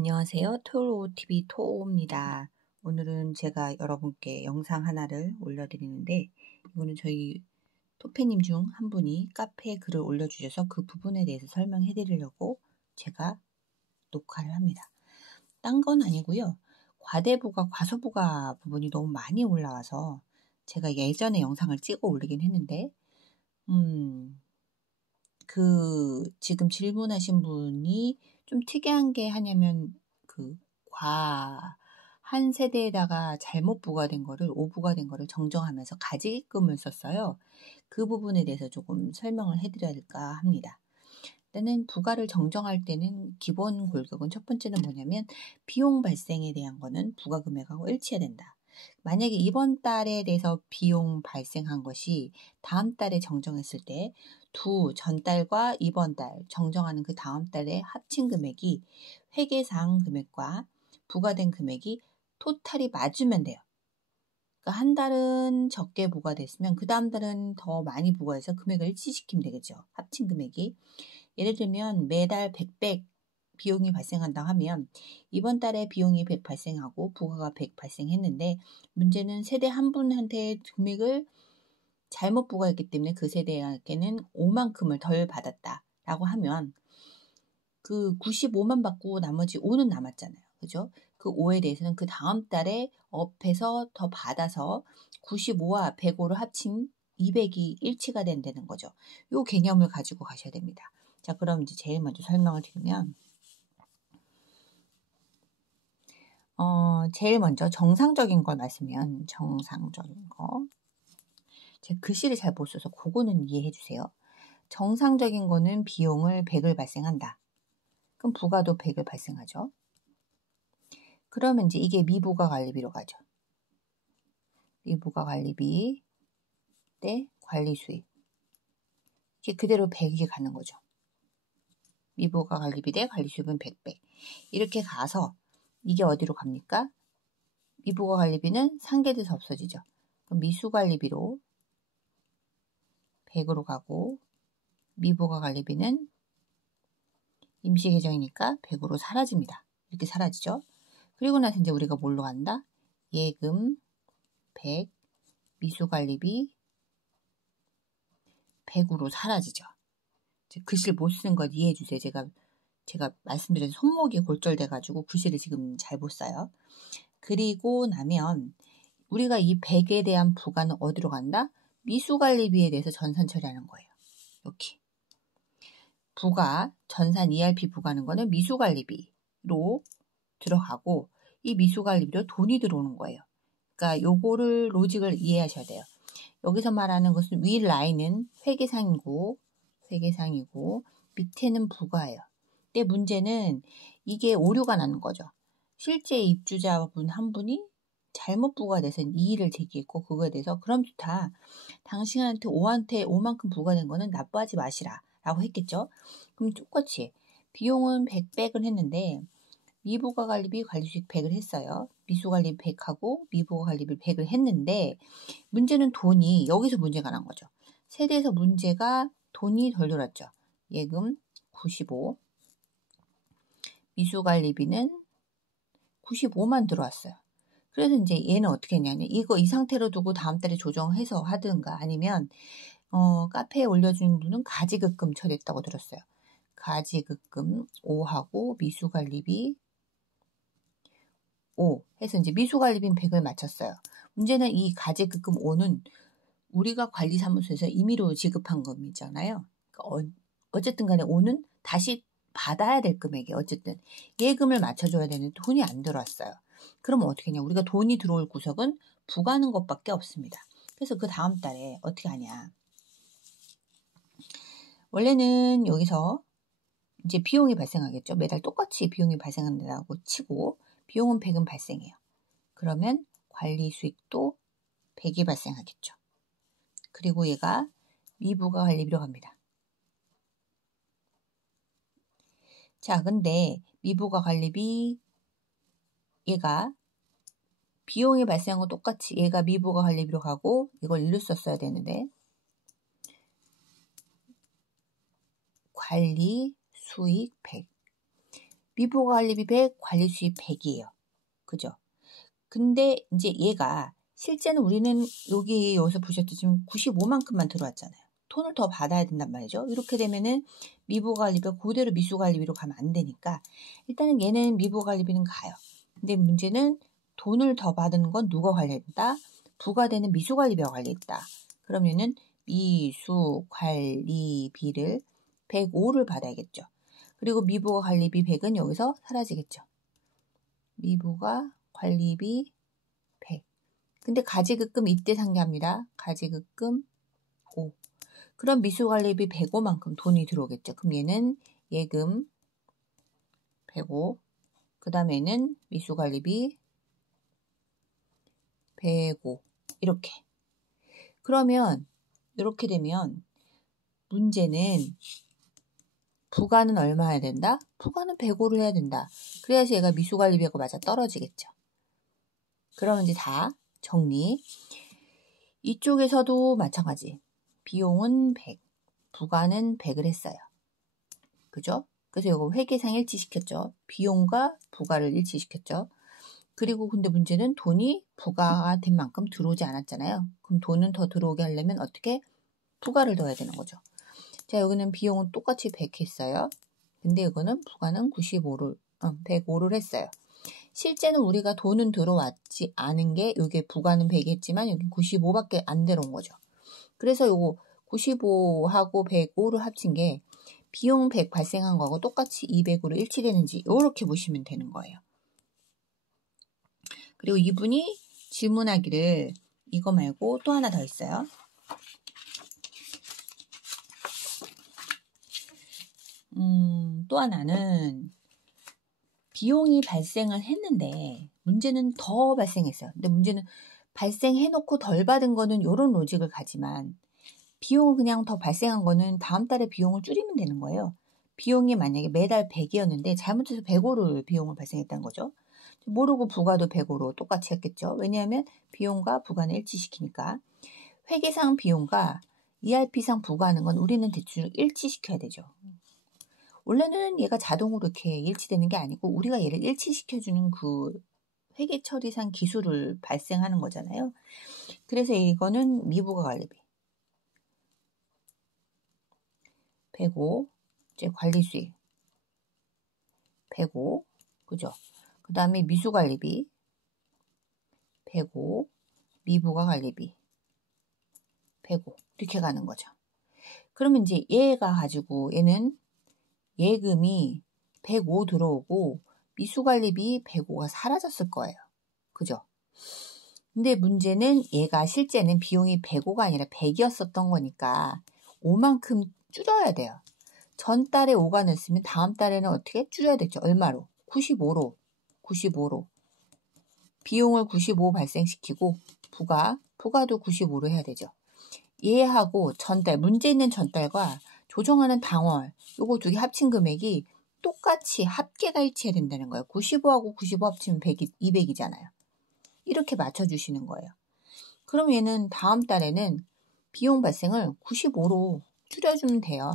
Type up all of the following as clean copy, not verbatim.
안녕하세요. 토요TV 토오입니다. 오늘은 제가 여러분께 영상 하나를 올려드리는데 이거는 저희 토페님 중 한 분이 카페에 글을 올려주셔서 그 부분에 대해서 설명해 드리려고 제가 녹화를 합니다. 딴 건 아니고요. 과대부가 과소부가 부분이 너무 많이 올라와서 제가 예전에 영상을 찍어 올리긴 했는데 지금 질문하신 분이 좀 특이한 게 하냐면 한 세대에다가 잘못 부과된 거를 오부가 된 거를 정정하면서 가지금을 썼어요. 그 부분에 대해서 조금 설명을 해드려야 될까 합니다. 일단은 부가를 정정할 때는 기본 골격은 첫 번째는 뭐냐면 비용 발생에 대한 거는 부가 금액하고 일치해야 된다. 만약에 이번 달에 대해서 비용 발생한 것이 다음 달에 정정했을 때 전달과 이번 달 정정하는 그 다음 달에 합친 금액이 회계상 금액과 부과된 금액이 토탈이 맞으면 돼요. 그러니까 한 달은 적게 부과됐으면 그 다음 달은 더 많이 부과해서 금액을 일치시키면 되겠죠. 합친 금액이. 예를 들면 매달 100 비용이 발생한다 하면 이번 달에 비용이 100 발생하고 부가가 100 발생했는데 문제는 세대 한 분한테 금액을 잘못 부과했기 때문에 그 세대에게는 5만큼을 덜 받았다라고 하면 그 95만 받고 나머지 5는 남았잖아요. 그죠? 그 5에 대해서는 그 다음 달에 업해서 더 받아서 95와 105를 합친 200이 일치가 된다는 거죠. 요 개념을 가지고 가셔야 됩니다. 자, 그럼 이제 제일 먼저 설명을 드리면 제일 먼저 정상적인 걸 말씀면 정상적인 거. 제가 글씨를 잘 못 써서 그거는 이해해 주세요. 정상적인 거는 비용을 100을 발생한다. 그럼 부가도 100을 발생하죠. 그러면 이제 이게 미부가 관리비로 가죠. 미부가 관리비 대 관리수입. 이게 그대로 100이 가는 거죠. 미부가 관리비 대 관리수입은 100. 이렇게 가서 이게 어디로 갑니까? 미부가 관리비는 상계돼서 없어지죠. 그럼 미수관리비로 100으로 가고 미부가 관리비는 임시계정이니까 100으로 사라집니다. 이렇게 사라지죠. 그리고 나서 이제 우리가 뭘로 간다? 예금 100, 미수관리비 100으로 사라지죠. 글씨를 못 쓰는 걸 이해해 주세요. 제가 말씀드린 손목이 골절돼가지고 글씨를 지금 잘 못 써요. 그리고 나면 우리가 이 100에 대한 부가는 어디로 간다? 미수관리비에 대해서 전산 처리하는 거예요. 이렇게. 부가, 전산 ERP 부가는 거는 미수관리비로 들어가고 이 미수관리비로 돈이 들어오는 거예요. 그러니까 요거를 로직을 이해하셔야 돼요. 여기서 말하는 것은 위 라인은 회계상이고 밑에는 부가예요. 근데 문제는 이게 오류가 나는 거죠. 실제 입주자분 한 분이 잘못 부과돼서 이의를 제기했고 그거에 대해서 그럼 좋다. 당신한테 5만큼 부과된 거는 납부하지 마시라 라고 했겠죠. 그럼 똑같이 비용은 100을 했는데 미부가 관리비 관리수익 100을 했어요. 미수관리비 100하고 미부가 관리비 100을 했는데 문제는 돈이 여기서 문제가 난 거죠. 세대에서 문제가 돈이 덜 들었죠. 예금 95, 미수관리비는 95만 들어왔어요. 그래서 이제 얘는 어떻게 했냐면 이 상태로 두고 다음 달에 조정해서 하든가 아니면 카페에 올려준 분은 가지급금 처리했다고 들었어요. 가지급금 5하고 미수관리비 5 해서 이제 미수관리비는 100을 맞췄어요. 문제는 이 가지급금 5는 우리가 관리사무소에서 임의로 지급한 금이잖아요. 그러니까 어쨌든 간에 5는 다시 받아야 될 금액이에요. 어쨌든 예금을 맞춰줘야 되는데 돈이 안 들어왔어요. 그러면 어떻게 하냐. 우리가 돈이 들어올 구석은 부과하는 것밖에 없습니다. 그래서 그 다음 달에 어떻게 하냐. 원래는 여기서 이제 비용이 발생하겠죠. 매달 똑같이 비용이 발생한다고 치고 비용은 100은 발생해요. 그러면 관리 수익도 100이 발생하겠죠. 그리고 얘가 미부가 관리비로 갑니다. 자, 근데 미부가 관리비 얘가 비용이 발생한 거 똑같이 얘가 미부가 관리비로 가고 이걸 일로 썼어야 되는데 관리 수익 100. 미부가관리비 100, 관리수입 100이에요. 그죠? 근데 이제 얘가 실제는 우리는 여기서 보셨듯이 95만큼만 들어왔잖아요. 돈을 더 받아야 된단 말이죠. 이렇게 되면은 미부가관리비가 그대로 미수관리비로 가면 안 되니까 일단은 얘는 미부가관리비는 가요. 근데 문제는 돈을 더 받은 건 누가 관리했다? 부과되는 미수관리비가 관리했다. 그러면은 미수관리비를 105를 받아야겠죠. 그리고 미부가관리비 100은 여기서 사라지겠죠. 미부가관리비 100. 근데 가지급금 이때 상계합니다. 가지급금 5. 그럼 미수관리비 105만큼 돈이 들어오겠죠. 그럼 얘는 예금 105. 그 다음에는 미수관리비 105. 이렇게. 그러면 이렇게 되면 문제는 부가는 얼마 해야 된다? 부가는 105를 해야 된다. 그래야지 얘가 미수관리비하고 맞아 떨어지겠죠. 그러면 이제 다 정리. 이쪽에서도 마찬가지. 비용은 100, 부가는 100을 했어요. 그죠? 그래서 이거 회계상 일치시켰죠. 비용과 부가를 일치시켰죠. 그리고 근데 문제는 돈이 부가가 된 만큼 들어오지 않았잖아요. 그럼 돈은 더 들어오게 하려면 어떻게? 부가를 넣어야 되는 거죠. 자, 여기는 비용은 똑같이 100 했어요. 근데 이거는 부가는 105를 했어요. 실제는 우리가 돈은 들어왔지 않은 게 여기 부가는 100 했지만 여기 95밖에 안 들어온 거죠. 그래서 요거 95하고 105를 합친 게 비용 100 발생한 거하고 똑같이 200으로 일치되는지 이렇게 보시면 되는 거예요. 그리고 이분이 질문하기를 이거 말고 또 하나 더 있어요. 또 하나는 비용이 발생을 했는데 문제는 더 발생했어요. 근데 문제는 발생해놓고 덜 받은 거는 이런 로직을 가지만 비용을 그냥 더 발생한 거는 다음 달에 비용을 줄이면 되는 거예요. 비용이 만약에 매달 100이었는데 잘못해서 105를 비용을 발생했다는 거죠. 모르고 부가도 105로 똑같이 했겠죠. 왜냐하면 비용과 부가는 일치시키니까. 회계상 비용과 ERP상 부가하는 건 우리는 대충 일치시켜야 되죠. 원래는 얘가 자동으로 이렇게 일치되는 게 아니고 우리가 얘를 일치시켜주는 그 회계 처리상 기술을 발생하는 거잖아요. 그래서 이거는 미부가 관리비 105, 이제 관리수익 105, 그죠? 그 다음에 미수관리비 105, 미부가 관리비 105 이렇게 가는 거죠. 그러면 이제 얘가 가지고 얘는 예금이 105 들어오고 미수관리비 105가 사라졌을 거예요. 그죠? 근데 문제는 얘가 실제는 비용이 105가 아니라 100이었었던 거니까 5만큼 줄여야 돼요. 전달에 5가 넣었으면 다음 달에는 어떻게 줄여야 되죠? 얼마로? 95로. 95로. 비용을 95 발생시키고 부가도 95로 해야 되죠. 얘하고 전달, 문제 있는 전달과 조정하는 당월 요거 두 개 합친 금액이 똑같이 합계가 일치해야 된다는 거예요. 95하고 95 합치면 200이잖아요. 이렇게 맞춰주시는 거예요. 그럼 얘는 다음 달에는 비용 발생을 95로 줄여주면 돼요.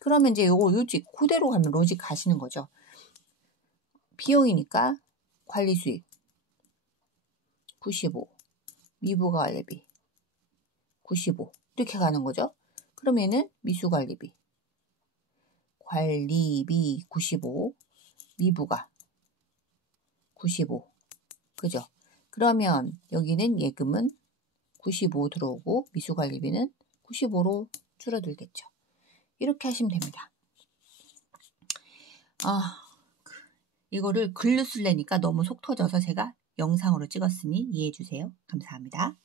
그러면 이제 요거 그대로 가면 로직 가시는 거죠. 비용이니까 관리수익 95, 미부가 관리비 95 이렇게 가는 거죠. 그러면은 미수관리비 관리비 95, 미부가 95, 그죠? 그러면 여기는 예금은 95 들어오고 미수관리비는 95로 줄어들겠죠. 이렇게 하시면 됩니다. 이거를 글로 쓸래니까 너무 속 터져서 제가 영상으로 찍었으니 이해해 주세요. 감사합니다.